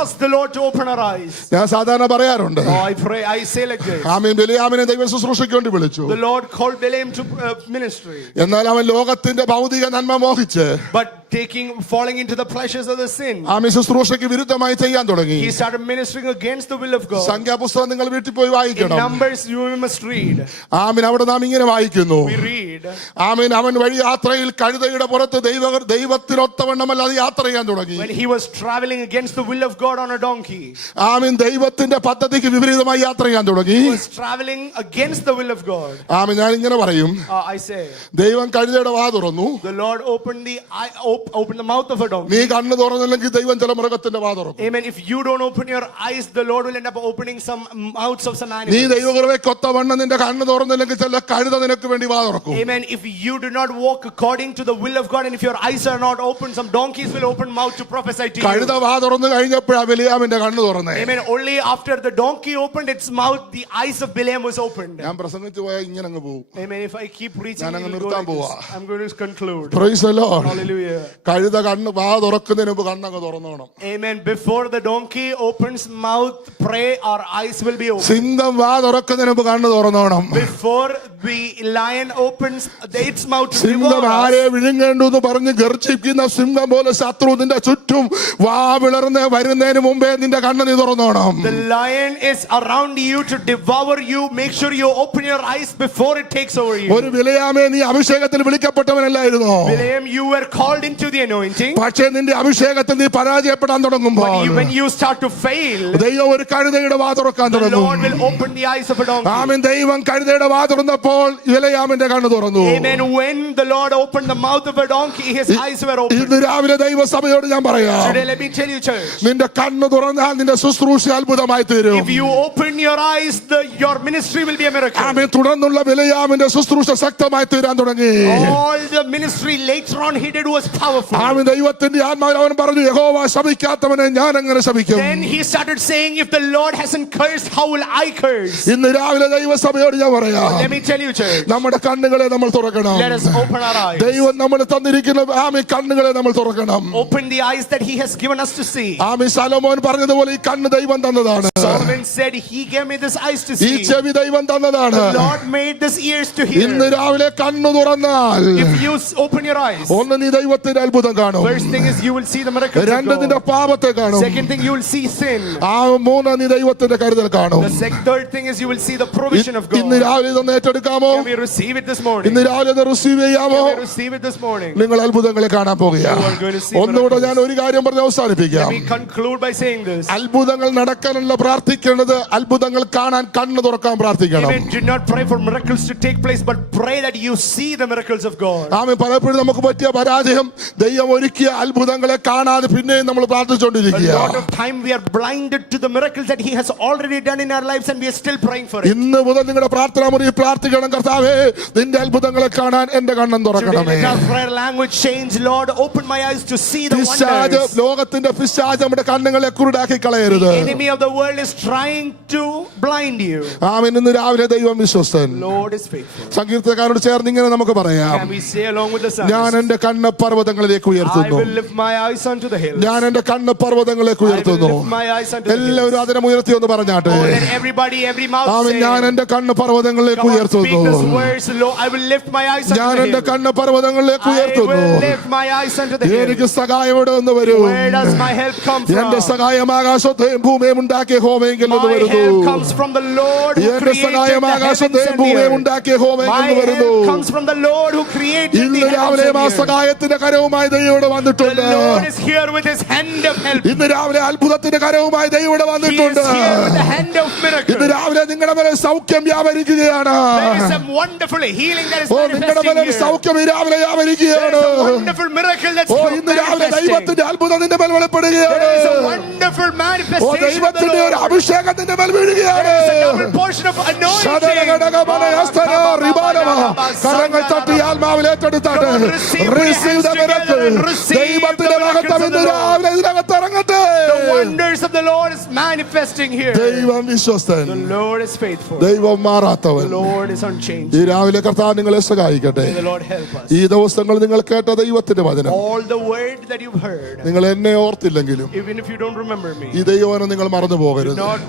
ask the Lord to open our eyes? ഞാൻ സാധാരണ പറയാറുണ്ട്, I say like this. ആമേൻ, ബിലെയാമിനെ ദൈവ ശുശ്രൂഷയ്ക്ക് വേണ്ടി വിളിച്ചു. The Lord called Balaam to ministry. എന്നാൽ അവൻ ലോകത്തിന്റെ ഭൗതിക നന്മ മോഹിച്ച് But falling into the pleasures of the sin, ആമേൻ ശുശ്രൂഷയ്ക്ക് വിരുദ്ധമായി ചെയ്യാൻ തുടങ്ങി. he started ministering against the will of God. സംഖ്യാപുസ്തകം നിങ്ങൾ വീട്ടിൽ പോയി In വായിക്കണം. Numbers, you must read. ആമേൻ. അവിടെ നാം ഇങ്ങനെ വായിക്കുന്നു, We read. ആമേൻ, അവൻ വഴി യാത്രയിൽ കഴുതയുടെ പുറത്ത് ദൈവത്തിനൊത്തവണ്ണമല്ലാതെ യാത്ര ചെയ്യാൻ തുടങ്ങി. When he was traveling against the will of God on a donkey, ആമേൻ. ദൈവത്തിന്റെ പദ്ധതിക്ക് വിപരീതമായി യാത്ര ചെയ്യാൻ തുടങ്ങി. he was traveling against the will of God. ആമേൻ. ഞാൻ ഇങ്ങനെ പറയും, I say, ദൈവം കഴുതയുടെ വാ തുറന്നു. the Lord opened open the mouth of a donkey. നീ കണ്ണ് തുറന്നില്ലെങ്കിൽ ദൈവം ചില മൃഗത്തിന്റെ വാ തുറക്കും. Amen. If you don't open your eyes, the Lord will end up opening some mouths of some നീ animals. ദൈവകൃപയ്ക്കൊത്തവണ്ണം നിന്റെ കണ്ണ് തുറന്നില്ലെങ്കിൽ ചില കഴുത നിനക്ക് വേണ്ടി വാ തുറക്കും. Amen. If you do not walk according to the will of God, and if your eyes are not open, some donkeys will open mouth to prophesy to കഴുത you. വാ തുറന്നു കഴിഞ്ഞപ്പോഴാ ബിലെയാമിന്റെ കണ്ണ് തുറന്നേ. Amen. Only after the donkey opened its mouth, the eyes of Bileam was opened. ഞാൻ പ്രസംഗിച്ചു പോയാൽ ഇങ്ങനെ അങ്ങ് പോകും. Amen. If I keep preaching, ഞാൻ it അങ്ങ് will go നിർത്താൻ like പോവാ. this. I'm going to conclude. Praise the Lord. Hallelujah. കഴുത കണ്ണ് വാ തുറക്കുന്നതിന് മുമ്പ് കണ്ണങ്ങ് തുറന്നോണം. Amen. Before the donkey opens mouth, pray, our eyes will be open. സിംഹം വാ തുറക്കുന്നതിന് മുമ്പ് കണ്ണ് തുറന്നോണം. Before the lion opens its mouth to സിംഹം devour ആരെ us, വിഴുങ്ങേണ്ടു എന്ന് പറഞ്ഞ് ഗർജിക്കുന്ന സിംഹം പോലെ ശത്രു നിന്റെ ചുറ്റും വാ വിളർന്ന് വരുന്നതിന് മുമ്പേ നിന്റെ കണ്ണ് നീ തുറന്നോണം. the lion is around you to devour you. Make sure you open your eyes before it takes over you. ഒരു വിലയാമേ നീ അഭിഷേകത്തിൽ വിളിക്കപ്പെട്ടവനല്ലായിരുന്നോ? Bileam, you were called into the anointing. പക്ഷേ നിന്റെ അഭിഷേകത്തിൽ നീ പരാജയപ്പെടാൻ തുടങ്ങുമ്പോൾ When you start to fail, ദൈവം ഒരു കഴുതയുടെ വാ തുറക്കാൻ the തുടങ്ങും. Lord will open the eyes of a donkey. ആമേൻ. ദൈവം കഴുതയുടെ വാ തുറന്നപ്പോൾ വിലയാമിന്റെ കണ്ണ് തുറന്നു. Amen. When the Lord opened the mouth of a donkey, his eyes were opened. ഇന്ന് രാവിലെ ദൈവസഭയോട് ഞാൻ പറയാം, Today, let me tell you, church. നിന്റെ കണ്ണ് തുറന്നാൽ നിന്റെ ശുശ്രൂഷ അത്ഭുതമായി തീരും. If you open your eyes, your ministry will be a miracle. ആമേൻ. തുടർന്നുള്ള വിലയാമിന്റെ ശുശ്രൂഷ ശക്തമായി തീരാൻ തുടങ്ങി. All the ministry later on he did was powerful. ആമേൻ. ദൈവത്തിന്റെ ആത്മാവിൽ അവൻ പറഞ്ഞു, യഹോവ ശപിക്കാത്തവനെ ഞാൻ എങ്ങനെ ശപിക്കും? Then he started saying, if the Lord hasn't cursed, how will I curse? ഇന്ന് രാവിലെ ദൈവസഭയോട് ഞാൻ പറയാം, Let me tell you, church. നമ്മുടെ കണ്ണുകളെ നമ്മൾ തുറക്കണം. Let us open our eyes. ദൈവം നമ്മൾ തന്നിരിക്കുന്ന ആമേൻ കണ്ണുകളെ നമ്മൾ തുറക്കണം. Open the eyes that he has given us to see. ആമേൻ. ശലോമോൻ പറഞ്ഞതുപോലെ ഈ കണ്ണ് ദൈവം തന്നതാണ്. Solomon said, he gave me this eyes to ഈ see. ചെവി ദൈവം തന്നതാണ്. The Lord made this ears to ഇന്ന് hear. രാവിലെ കണ്ണു തുറന്നാൽ If you open your eyes, ഒന്ന് നീ ദൈവത്തിന്റെ അത്ഭുതം കാണും. first thing is you will see the miracles of രണ്ട് നിന്റെ God. പാപത്തെ കാണും. Second thing, you will see sin. മൂന്ന് നീ ദൈവത്തിന്റെ കരുതൽ കാണും. Third thing is you will see the provision of God. ഇന്ന് രാവിലെ ഇതൊന്ന് ഏറ്റെടുക്കാമോ? Can we receive it this morning? ഇന്ന് രാവിലെ ഒന്ന് റിസീവ് ചെയ്യാമോ? Can we receive it this morning? നിങ്ങൾ അത്ഭുതങ്ങളെ കാണാൻ പോകുകയാണ്. You are going to see ഒന്നുകൂടെ miracles. ഞാൻ ഒരു കാര്യം പറഞ്ഞ് അവസാനിപ്പിക്കാം. Let me conclude by saying this. അത്ഭുതങ്ങൾ നടക്കാനല്ല പ്രാർത്ഥിക്കേണ്ടത്, അത്ഭുതങ്ങൾ കാണാൻ കണ്ണ് തുറക്കാൻ പ്രാർത്ഥിക്കണം. Amen. Do not pray for miracles to take place, but pray that you see the miracles of God. ആമേൻ. പലപ്പോഴും നമുക്ക് പറ്റിയ പരാജയം ദൈവം ഒരുക്കിയ അത്ഭുതങ്ങളെ കാണാതെ പിന്നെയും നമ്മൾ A പ്രാർത്ഥിച്ചുകൊണ്ടിരിക്കുക. lot of time we are blinded to the miracles that he has already done in our lives, and we are still praying for it. ഇന്ന് മുതൽ നിങ്ങളുടെ പ്രാർത്ഥനാ മുറിയിൽ പ്രാർത്ഥിക്കണം, കർത്താവേ നിന്റെ അത്ഭുതങ്ങളെ കാണാൻ എന്റെ കണ്ണും Today തുറക്കണമേ. let our prayer language change. Lord, open my eyes to see the പിശാച്, wonders. ലോകത്തിന്റെ പിശാച് നമ്മുടെ കണ്ണുകളെ കുരുടാക്കി കളയരുത്. The enemy of the world is trying to blind you. ആമേൻ. ഇന്ന് രാവിലെ ദൈവം വിശ്വസ്തൻ. Lord is faithful. സങ്കീർത്തനക്കാരോട് ചേർന്ന് ഇങ്ങനെ നമുക്ക് പറയാം, Can we say along with the ഞാൻ psalmist? എന്റെ കണ്ണ് പർവ്വതങ്ങളിലേക്ക് I ഉയർത്തുന്നു. will lift my eyes unto the hills. ഞാൻ എന്റെ കണ്ണ് പർവ്വതങ്ങളിലേക്ക് I will ഉയർത്തുന്നു. lift my eyes unto the hills. എല്ലാവരും അതിനെ ഉയർത്തി ഒന്ന് പറഞ്ഞാട്ടെ. Oh, let everybody, every mouth ആമേൻ. say. ഞാൻ എന്റെ കണ്ണ് പർവ്വതങ്ങളിലേക്ക് Come on, ഉയർത്തുന്നു. speak this words. Lord, I will lift my eyes ഞാൻ unto the എന്റെ hills. കണ്ണ് പർവ്വതങ്ങളിലേക്ക് I ഉയർത്തുന്നു. will lift my eyes unto the എനിക്ക് hills. സഹായം എവിടെ നിന്ന് വരും? Where does my help come എന്റെ from? സഹായം ആകാശത്തെയും ഭൂമിയും ഉണ്ടാക്കിയ ഹോമയെങ്കിൽ നിന്ന് My വരുന്നു. help comes from the Lord who എന്റെ created സഹായം the heavens ആകാശത്തെയും and the ഭൂമിയും earth. ഉണ്ടാക്കിയ ഹോമയെങ്കിൽ My നിന്ന് വരുന്നു. help comes from the Lord who created the ഇന്ന് heavens രാവിലെ and ആ the earth. സഹായത്തിന്റെ കരവുമായി ദൈവം ഇവിടെ The വന്നിട്ടുണ്ട്. Lord is here with his hand of help. ഇന്ന് രാവിലെ അത്ഭുതത്തിന്റെ കരവുമായി ദൈവം ഇവിടെ He is വന്നിട്ടുണ്ട്. here with the hand of miracle. ഇന്ന് രാവിലെ നിങ്ങളുടെ മേലെ സൗഖ്യം വ്യാപരിക്കുകയാണ്. There is some wonderful healing that is ഓ, നിങ്ങളുടെ മേലെ manifesting here. സൗഖ്യം ഈ രാവിലെ There വ്യാപരിക്കുകയാണ്. is a wonderful miracle that's ഓ, ഇന്ന് രാവിലെ manifesting. ദൈവത്തിന്റെ അത്ഭുതം നിന്റെ മേൽ വെളിപ്പെടുകയാണ്. There is a wonderful oh, manifestation of the ദൈവത്തിന്റെ ഒരു Lord. അഭിഷേകം നിന്റെ മേൽ വീഴുകയാണ്. There is a double portion of anointing. കരങ്ങൾ തട്ടി ആത്മാവിൽ ഏറ്റെടുത്താട്ടെ. Receive the miracle. ദൈവത്തിന്റെ മഹത്വം ഇന്ന് രാവിലെ ഇതിനകത്ത് ഇറങ്ങട്ടെ. The wonders of the Lord is manifesting here. ദൈവം വിശ്വസ്തൻ, The Lord is faithful. ദൈവം മാറാത്തവൻ. The Lord is unchanged. ഈ രാവിലെ കർത്താവ് നിങ്ങളെ സഹായിക്കട്ടെ. May the Lord help us. ഈ ദിവസങ്ങൾ നിങ്ങൾ കേട്ട ദൈവത്തിന്റെ വചനം All the word that you've heard, നിങ്ങൾ എന്നെ ഓർത്തില്ലെങ്കിലും even if you don't remember me, ഈ ദൈവവചനം നിങ്ങൾ മറന്നു do പോകരുത്. not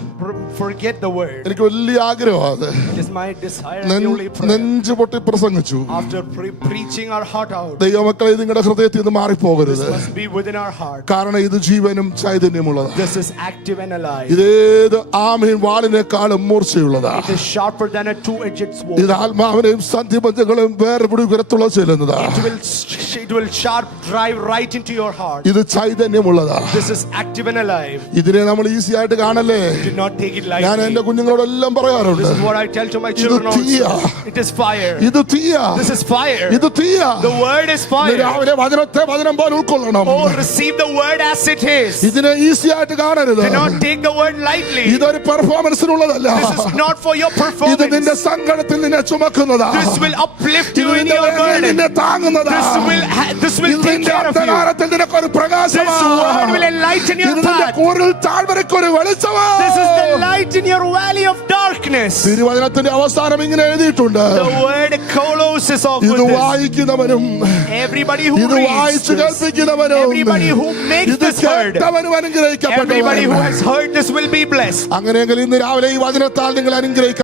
forget the word. എനിക്ക് വലിയ ആഗ്രഹമാണ്. It is my desire and the only prayer. നെഞ്ചു പൊട്ടി പ്രസംഗിച്ചു. After preaching our heart out, ദൈവമക്കളെ നിങ്ങളുടെ ഹൃദയത്തിൽ നിന്ന് മാറിപ്പോകരുത്. must be within our heart. കാരണം ഇത് ജീവനും ചൈതന്യമുള്ളതാണ്. This is active and alive. ഇതേത് ആമീൻ വാളിനേക്കാളും മൂർച്ചയുള്ളതാണ്. It is sharper than a two-edged sword. ഇത് ആത്മാവിനെയും സന്ധിബന്ധങ്ങളെയും വേർപിടിക്കുരത്തുള്ള ചെല്ലുന്നതാണ്. It will sharp drive right into your heart. ഇത് ചൈതന്യമുള്ളതാണ്. This is active and alive. ഇതിനെ നമ്മൾ ഈസി ആയിട്ട് കാണല്ലേ. Do not take it ഞാൻ lightly. എന്റെ കുഞ്ഞുങ്ങളോടെല്ലാം പറയാറുണ്ട്, This is what I tell to my ഇത് children തീയാ. also. It is fire. ഇത് തീയാ. This is fire. ഇത് തീയാ. The word is ഇന്ന് fire. രാവിലെ വചനത്തെ വചനം പോലെ ഉൾക്കൊള്ളണം. Oh, receive the word as it is. ഇതിനെ ഈസി ആയിട്ട് കാണരുത്. Do not take the word lightly. ഇതൊരു പെർഫോമൻസിനുള്ളതല്ല. This is not for your ഇത് performance. നിന്റെ സങ്കടത്തിൽ നിന്നെ ചുമക്കുന്നതാ. This will uplift you ഇത് in നിന്റെ your വേദനയിൽ burden. നിന്നെ താങ്ങുന്നതാ. This will ഇത് take നിന്റെ care of you. അന്ധകാരത്തിൽ നിനക്കൊരു പ്രകാശമാ. This word will enlighten your ഇത് നിന്റെ path. കൂരിൽ താഴ്വരയ്ക്കൊരു വെളിച്ചമാ. This is the light in your valley of darkness. തിരുവചനത്തിന്റെ അവസാനം ഇങ്ങനെ എഴുതിയിട്ടുണ്ട്. The word closes off ഇത് with this. വായിക്കുന്നവനും Everybody who ഇത് reads വായിച്ചു this, കേൾപ്പിക്കുന്നവനും everybody who makes ഇത് this heard, കേട്ടവനും everybody who അനുഗ്രഹിക്കപ്പെട്ടവൻ. has heard this will be blessed. അങ്ങനെയെങ്കിൽ ഇന്ന് രാവിലെ ഈ വചനത്താൽ നിങ്ങൾ അനുഗ്രഹിക്കും.